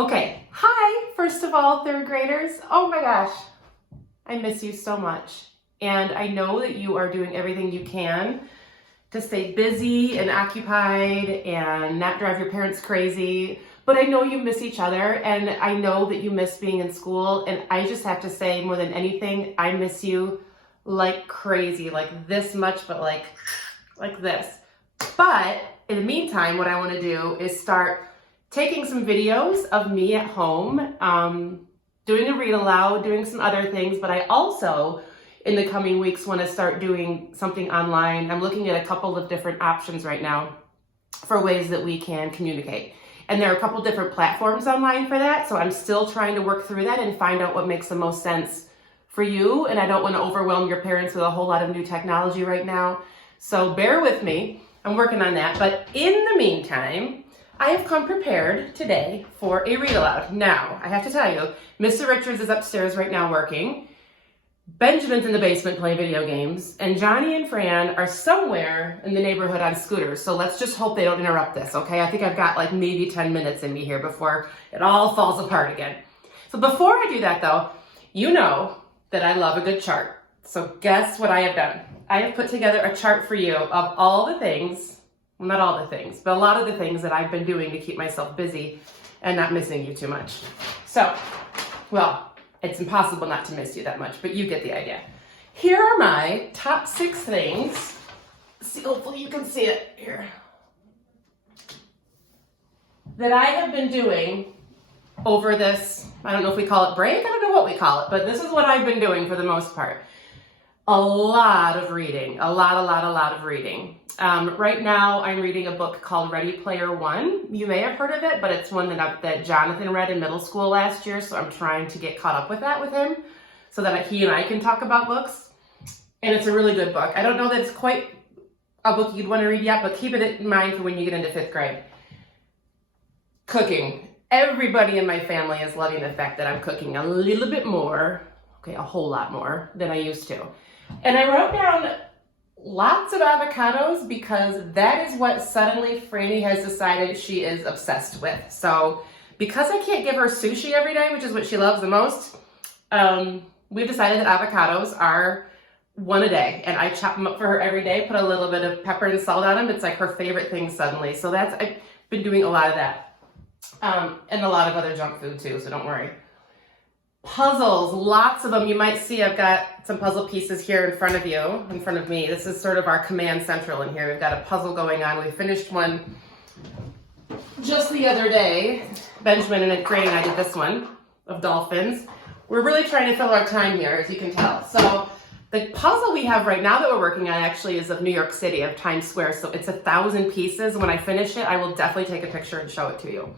Okay, hi, first of all, third graders. Oh my gosh, I miss you so much. And I know that you are doing everything you can to stay busy and occupied and not drive your parents crazy. But I know you miss each other, and I know that you miss being in school. And I just have to say, more than anything, I miss you like crazy, like this much, but like this. But in the meantime, what I want to do is start taking some videos of me at home, doing a read aloud, doing some other things, but I also, in the coming weeks, want to start doing something online. I'm looking at a couple of different options right now for ways that we can communicate. And there are a couple different platforms online for that, so I'm still trying to work through that and find out what makes the most sense for you, and I don't want to overwhelm your parents with a whole lot of new technology right now. So bear with me, I'm working on that. But in the meantime, I have come prepared today for a read aloud. Now, I have to tell you, Mr. Richards is upstairs right now working. Benjamin's in the basement playing video games, and Johnny and Fran are somewhere in the neighborhood on scooters. So let's just hope they don't interrupt this, okay? I think I've got like maybe 10 minutes in me here before it all falls apart again. So before I do that though, you know that I love a good chart. So guess what I have done? I have put together a chart for you of all the things, well, not all the things, but a lot of the things that I've been doing to keep myself busy and not missing you too much. So, well, it's impossible not to miss you that much, but you get the idea. Here are my top 6 things. See, hopefully you can see it here. That I have been doing over this, I don't know if we call it break, I don't know what we call it, but this is what I've been doing for the most part. A lot of reading, a lot of reading. Right now I'm reading a book called Ready Player One. You may have heard of it, but it's one that Jonathan read in middle school last year, so I'm trying to get caught up with that with him so that he and I can talk about books. And it's a really good book. I don't know that it's quite a book you'd want to read yet, but keep it in mind for when you get into 5th grade. Cooking. Everybody in my family is loving the fact that I'm cooking a little bit more, okay, a whole lot more than I used to. And I wrote down lots of avocados because that is what suddenly Franny has decided she is obsessed with. So because I can't give her sushi every day, which is what she loves the most, we've decided that avocados are one a day, and I chop them up for her every day, put a little bit of pepper and salt on them. It's like her favorite thing suddenly. So I've been doing a lot of that. And a lot of other junk food too, so don't worry. Puzzles, lots of them. You might see I've got some puzzle pieces here in front of you, in front of me. This is sort of our command central in here. We've got a puzzle going on. We finished one just the other day. Benjamin and Gray and I did this one of dolphins. We're really trying to fill our time here, as you can tell. So the puzzle we have right now that we're working on actually is of New York City, of Times Square. So it's 1,000 pieces. When I finish it, I will definitely take a picture and show it to you.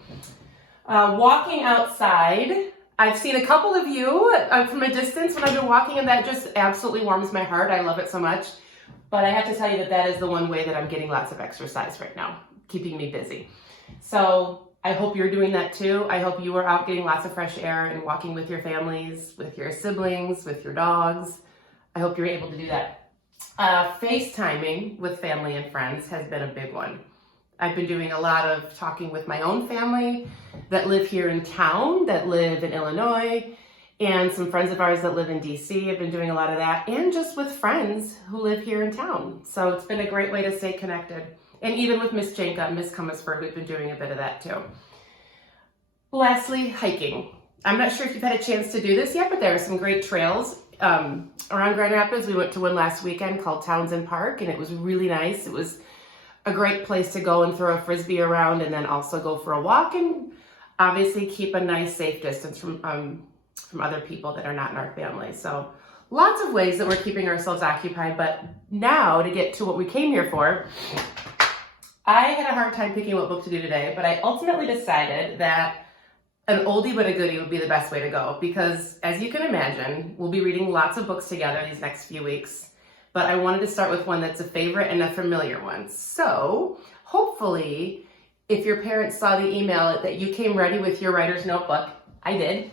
Walking outside, I've seen a couple of you from a distance when I've been walking, and that just absolutely warms my heart. I love it so much. But I have to tell you that is the one way that I'm getting lots of exercise right now, keeping me busy. So I hope you're doing that too. I hope you are out getting lots of fresh air and walking with your families, with your siblings, with your dogs. I hope you're able to do that. FaceTiming with family and friends has been a big one. I've been doing a lot of talking with my own family that live here in town, that live in Illinois, and some friends of ours that live in DC. I've been doing a lot of that, and just with friends who live here in town. So it's been a great way to stay connected. And even with Miss Janka, Miss Cummisford, we've been doing a bit of that too. Lastly, hiking. I'm not sure if you've had a chance to do this yet, but there are some great trails around Grand Rapids. We went to one last weekend called Townsend Park, and it was really nice. It was a great place to go and throw a frisbee around, and then also go for a walk, and obviously keep a nice safe distance from other people that are not in our family. So lots of ways that we're keeping ourselves occupied. But now to get to what we came here for, I had a hard time picking what book to do today, but I ultimately decided that an oldie but a goodie would be the best way to go, because as you can imagine, we'll be reading lots of books together these next few weeks, but I wanted to start with one that's a favorite and a familiar one. So hopefully, if your parents saw the email that you came ready with your writer's notebook, I did.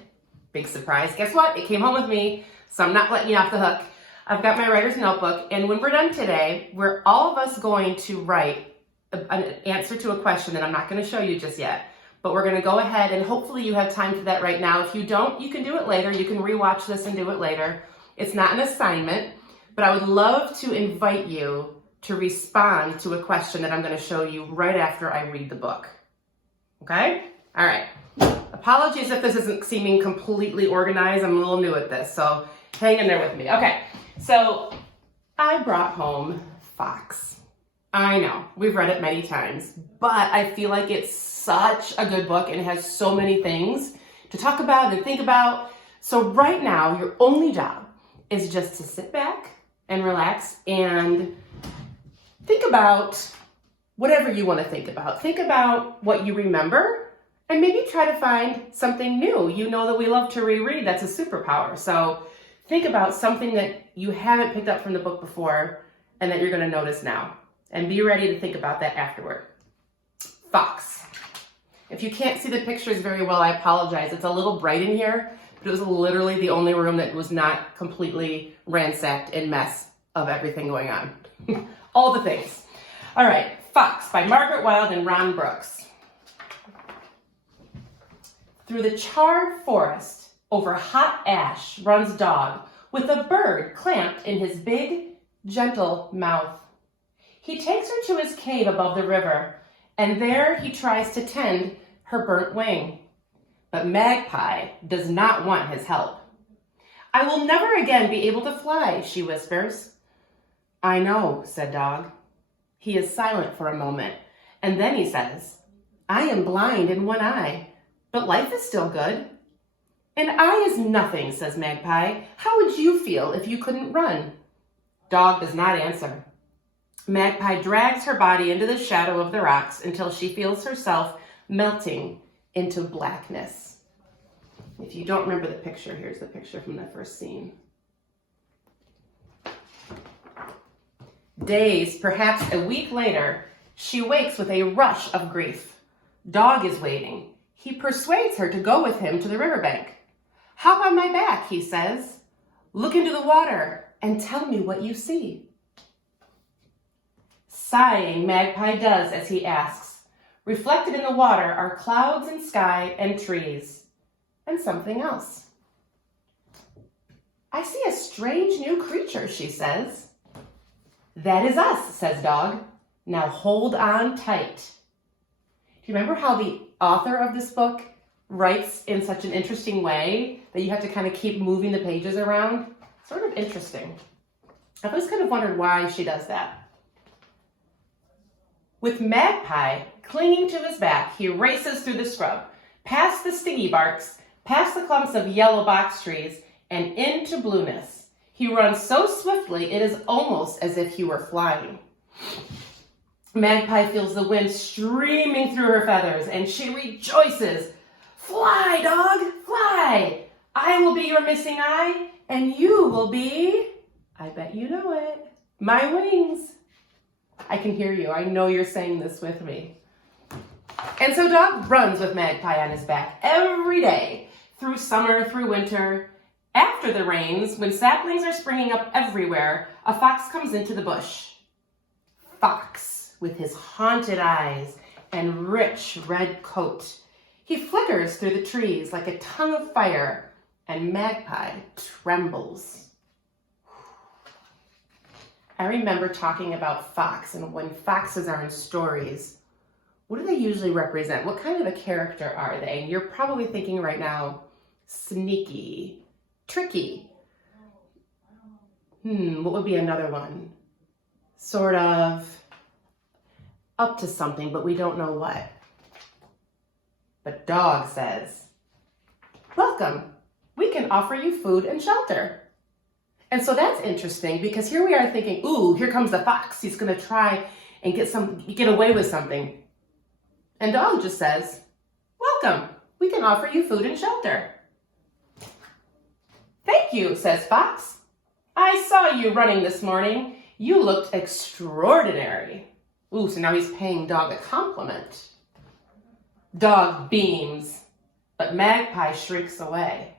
Big surprise. Guess what? It came home with me, so I'm not letting you off the hook. I've got my writer's notebook, and when we're done today, we're all of us going to write an answer to a question that I'm not going to show you just yet. but we're gonna go ahead and hopefully you have time for that right now. If you don't, you can do it later. You can rewatch this and do it later. It's not an assignment, but I would love to invite you to respond to a question that I'm gonna show you right after I read the book. Okay? All right. Apologies if this isn't seeming completely organized. I'm a little new at this, so hang in there with me. Okay, so I brought home Fox. I know, we've read it many times, but I feel like it's such a good book and it has so many things to talk about and think about. So right now, your only job is just to sit back and relax and think about whatever you want to think about. Think about what you remember and maybe try to find something new. You know that we love to reread. That's a superpower. So think about something that you haven't picked up from the book before and that you're going to notice now. And be ready to think about that afterward. Fox. If you can't see the pictures very well, I apologize. It's a little bright in here, but it was literally the only room that was not completely ransacked and mess of everything going on. All the things. All right, Fox by Margaret Wilde and Ron Brooks. Through the charred forest, over hot ash, runs Dog, with a bird clamped in his big, gentle mouth. He takes her to his cave above the river, and there he tries to tend her burnt wing. But Magpie does not want his help. I will never again be able to fly, she whispers. I know, said Dog. He is silent for a moment, and then he says, I am blind in one eye, but life is still good. An eye is nothing, says Magpie. How would you feel if you couldn't run? Dog does not answer. Magpie drags her body into the shadow of the rocks until she feels herself melting into blackness. If you don't remember the picture, here's the picture from that first scene. Days, perhaps a week later, she wakes with a rush of grief. Dog is waiting. He persuades her to go with him to the riverbank. Hop on my back, he says. Look into the water and tell me what you see. Sighing, Magpie does as he asks. Reflected in the water are clouds and sky and trees, and something else. I see a strange new creature, she says. That is us, says Dog. Now hold on tight. Do you remember how the author of this book writes in such an interesting way that you have to kind of keep moving the pages around? Sort of interesting. I've always kind of wondered why she does that. With Magpie clinging to his back, he races through the scrub, past the stingy barks, past the clumps of yellow box trees, and into blueness. He runs so swiftly, it is almost as if he were flying. Magpie feels the wind streaming through her feathers, and she rejoices. Fly, Dog, fly! I will be your missing eye, and you will be, I bet you know it, my wings. I can hear you. I know you're saying this with me. And so Dog runs with Magpie on his back every day, through summer, through winter. After the rains, when saplings are springing up everywhere, a fox comes into the bush. Fox, with his haunted eyes and rich red coat. He flickers through the trees like a tongue of fire, and Magpie trembles. I remember talking about Fox, and when foxes are in stories, what do they usually represent? What kind of a character are they? And you're probably thinking right now, sneaky, tricky. What would be another one? Sort of up to something, but we don't know what. But Dog says, welcome, we can offer you food and shelter. And so that's interesting because here we are thinking, ooh, here comes the fox. He's gonna try and get away with something. And Dog just says, welcome, we can offer you food and shelter. Thank you, says Fox. I saw you running this morning. You looked extraordinary. Ooh, so now he's paying Dog a compliment. Dog beams, but Magpie shrinks away.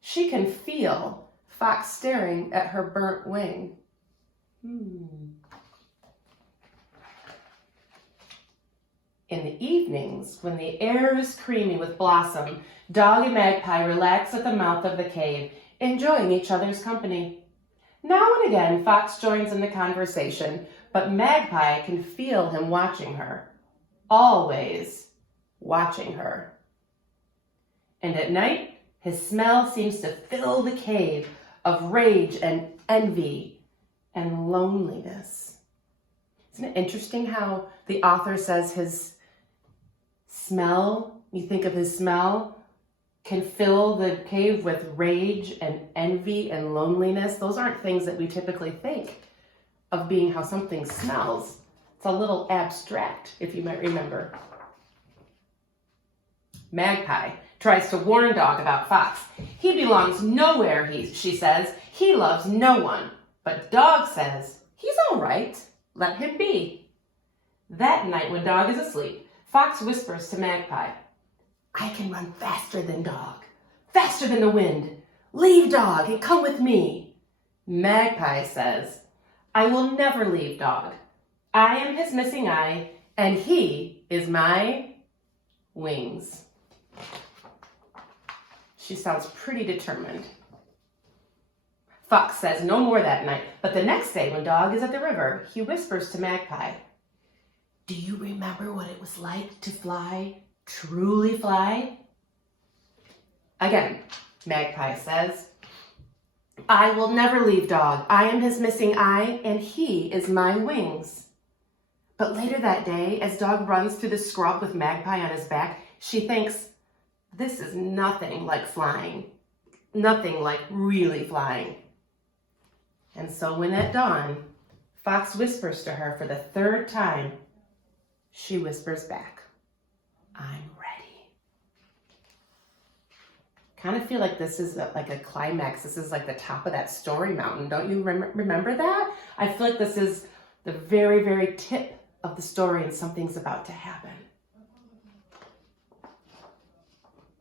She can feel Fox staring at her burnt wing. In the evenings, when the air is creamy with blossom, Dog and Magpie relax at the mouth of the cave, enjoying each other's company. Now and again, Fox joins in the conversation, but Magpie can feel him watching her. Always watching her. And at night, his smell seems to fill the cave of rage and envy and loneliness. Isn't it interesting how the author says his smell, you think of his smell, can fill the cave with rage and envy and loneliness? Those aren't things that we typically think of being how something smells. It's a little abstract, if you might remember. Magpie tries to warn Dog about Fox. He belongs nowhere, she says. He loves no one. But Dog says, he's all right. Let him be. That night when Dog is asleep, Fox whispers to Magpie, I can run faster than Dog, faster than the wind. Leave Dog and come with me. Magpie says, I will never leave Dog. I am his missing eye, and he is my wings. She sounds pretty determined. Fox says no more that night, but the next day when Dog is at the river, he whispers to Magpie, do you remember what it was like to fly, truly fly? Again, Magpie says, I will never leave Dog. I am his missing eye, and he is my wings. But later that day, as Dog runs through the scrub with Magpie on his back, she thinks, this is nothing like flying. Nothing like really flying. And so when at dawn, Fox whispers to her for the third time, she whispers back, I'm ready. Kind of feel like this is like a climax. This is like the top of that story mountain. Don't you remember that? I feel like this is the very, very tip of the story and something's about to happen.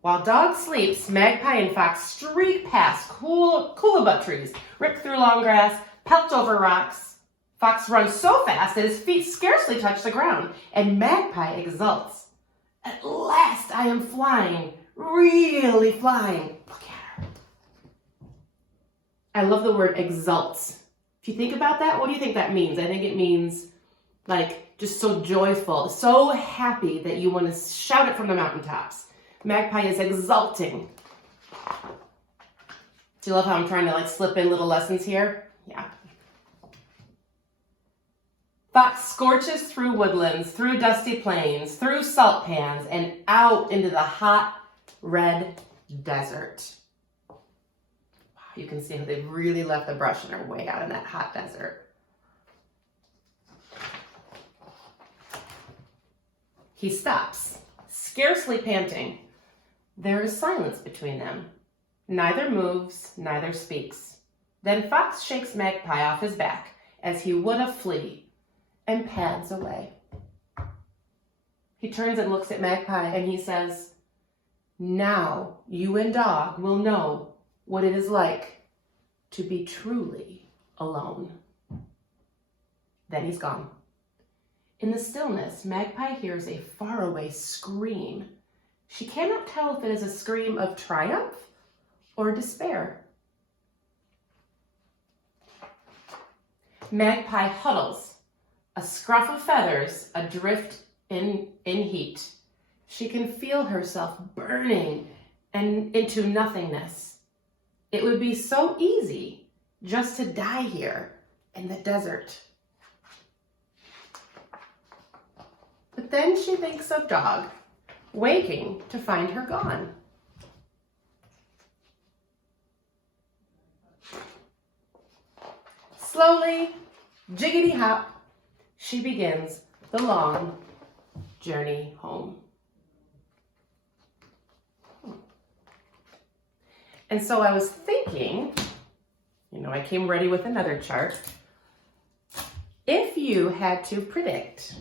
While Dog sleeps, Magpie and Fox streak past coolabut trees, rip through long grass, pelt over rocks. Fox runs so fast that his feet scarcely touch the ground, and Magpie exults. At last I am flying, really flying. Look at her. I love the word exults. If you think about that, what do you think that means? I think it means like just so joyful, so happy that you want to shout it from the mountaintops. Magpie is exulting. Do you love how I'm trying to like slip in little lessons here? Yeah. Fox scorches through woodlands, through dusty plains, through salt pans, and out into the hot, red desert. Wow, you can see how they've really left the brush and are way out in that hot desert. He stops, scarcely panting. There is silence between them. Neither moves, neither speaks. Then Fox shakes Magpie off his back as he would a flea and pads away. He turns and looks at Magpie and he says, now you and Dog will know what it is like to be truly alone. Then he's gone. In the stillness, Magpie hears a faraway scream. She cannot tell if it is a scream of triumph or despair. Magpie huddles, a scruff of feathers adrift in heat. She can feel herself burning and into nothingness. It would be so easy just to die here in the desert. But then she thinks of Dog, waking to find her gone. Slowly, jiggity hop, she begins the long journey home. And so I was thinking, I came ready with another chart. If you had to predict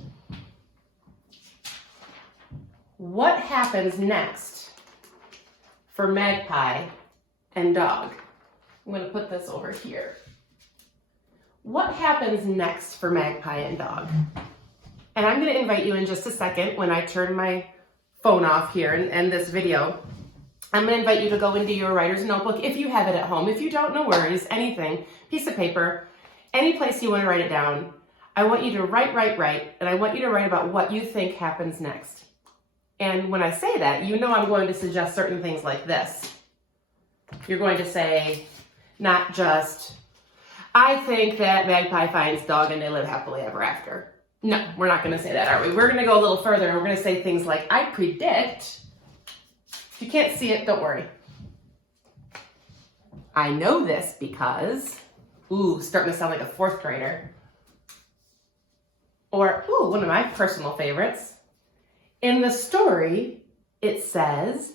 what happens next for Magpie and Dog, I'm going to put this over here. What happens next for Magpie and Dog? And I'm going to invite you in just a second when I turn my phone off here and end this video. I'm going to invite you to go into your writer's notebook if you have it at home. If you don't, no worries, anything, piece of paper, any place you want to write it down. I want you to write, and I want you to write about what you think happens next. And when I say that, you know I'm going to suggest certain things like this. You're going to say, not just, I think that Magpie finds dog and they live happily ever after. No, we're not going to say that, are we? We're going to go a little further, and we're going to say things like, I predict. If you can't see it, don't worry. I know this because, ooh, starting to sound like a fourth grader. Or, ooh, one of my personal favorites. In the story, it says, ...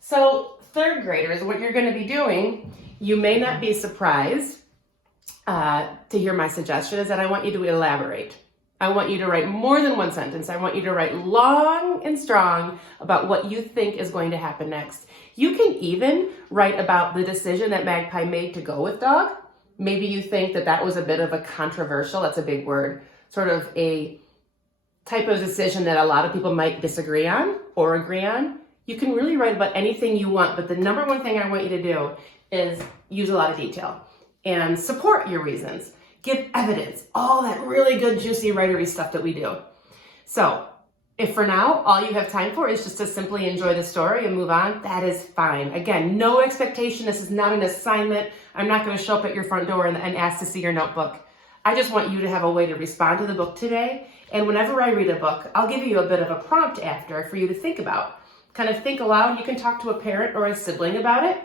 So, third graders, what you're going to be doing, you may not be surprised to hear my suggestion, is that I want you to elaborate. I want you to write more than one sentence. I want you to write long and strong about what you think is going to happen next. You can even write about the decision that Magpie made to go with dog. Maybe you think that that was a bit of a controversial, that's a big word, sort of a type of decision that a lot of people might disagree on or agree on. You can really write about anything you want, but the number one thing I want you to do is use a lot of detail and support your reasons. Give evidence, all that really good, juicy, writery stuff that we do. So if for now, all you have time for is just to simply enjoy the story and move on, that is fine. Again, no expectation. This is not an assignment. I'm not going to show up at your front door and ask to see your notebook. I just want you to have a way to respond to the book today. And whenever I read a book, I'll give you a bit of a prompt after for you to think about. Kind of think aloud. You can talk to a parent or a sibling about it.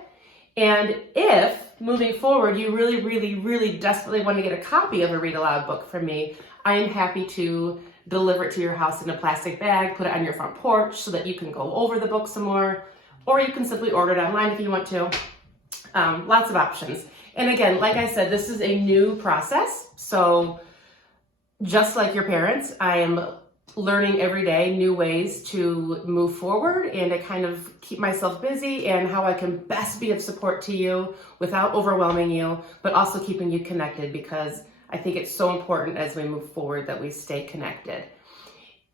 And if, moving forward, you really desperately want to get a copy of a read aloud book from me, I am happy to deliver it to your house in a plastic bag, put it on your front porch so that you can go over the book some more, or you can simply order it online if you want to. Lots of options. And again, like I said, this is a new process. So just like your parents, I am learning every day new ways to move forward and to kind of keep myself busy and how I can best be of support to you without overwhelming you, but also keeping you connected, because I think it's so important as we move forward that we stay connected.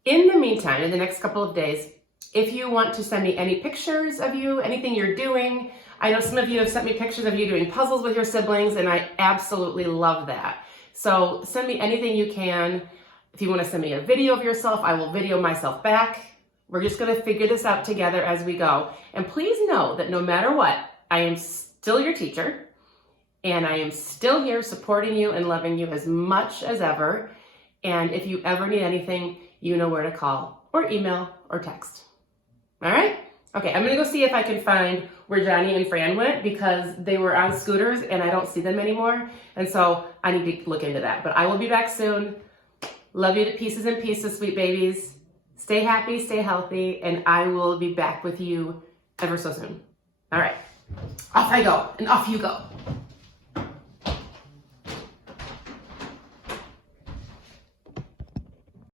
In the meantime, in the next couple of days, if you want to send me any pictures of you, anything you're doing, I know some of you have sent me pictures of you doing puzzles with your siblings, and I absolutely love that. So send me anything you can. If you want to send me a video of yourself, I will video myself back. We're just going to figure this out together as we go. And please know that no matter what, I am still your teacher, and I am still here supporting you and loving you as much as ever. And if you ever need anything, you know where to call or email or text. All right? Okay, I'm going to go see if I can find where Johnny and Fran went, because they were on scooters and I don't see them anymore. And so I need to look into that. But I will be back soon. Love you to pieces and pieces, sweet babies. Stay happy, stay healthy, and I will be back with you ever so soon. All right, off I go, and off you go.